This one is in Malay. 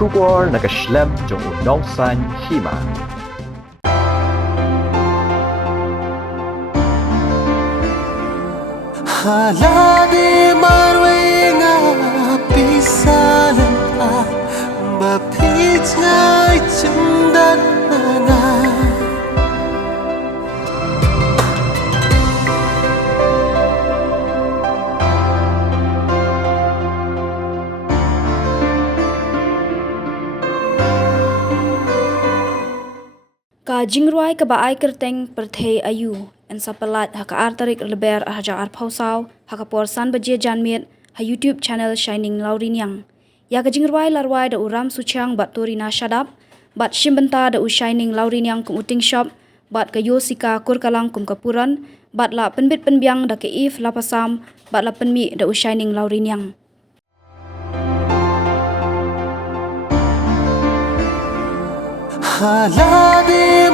Shubor nakaslem jong unongsan Hima. Haladi marwenga pisalan a bapijay cundan nanga. Ka Jingrwai ka baai kerteng Pyrthei ayu en sapalat haka Tarik Lber haja arpausau haka porsan baje janmiet ha YouTube channel Shaining Lawriniang. Ya ka Jingrwai larwai da uram Suchiang bat torina shadap bat shimbenta da u Shaining Lawriniang kum uting shop bat ka Yosika kurkalang kum kapuran bat la penbit penbiang da ke if lapasam bat la penmi da u Shaining Lawriniang. Haladi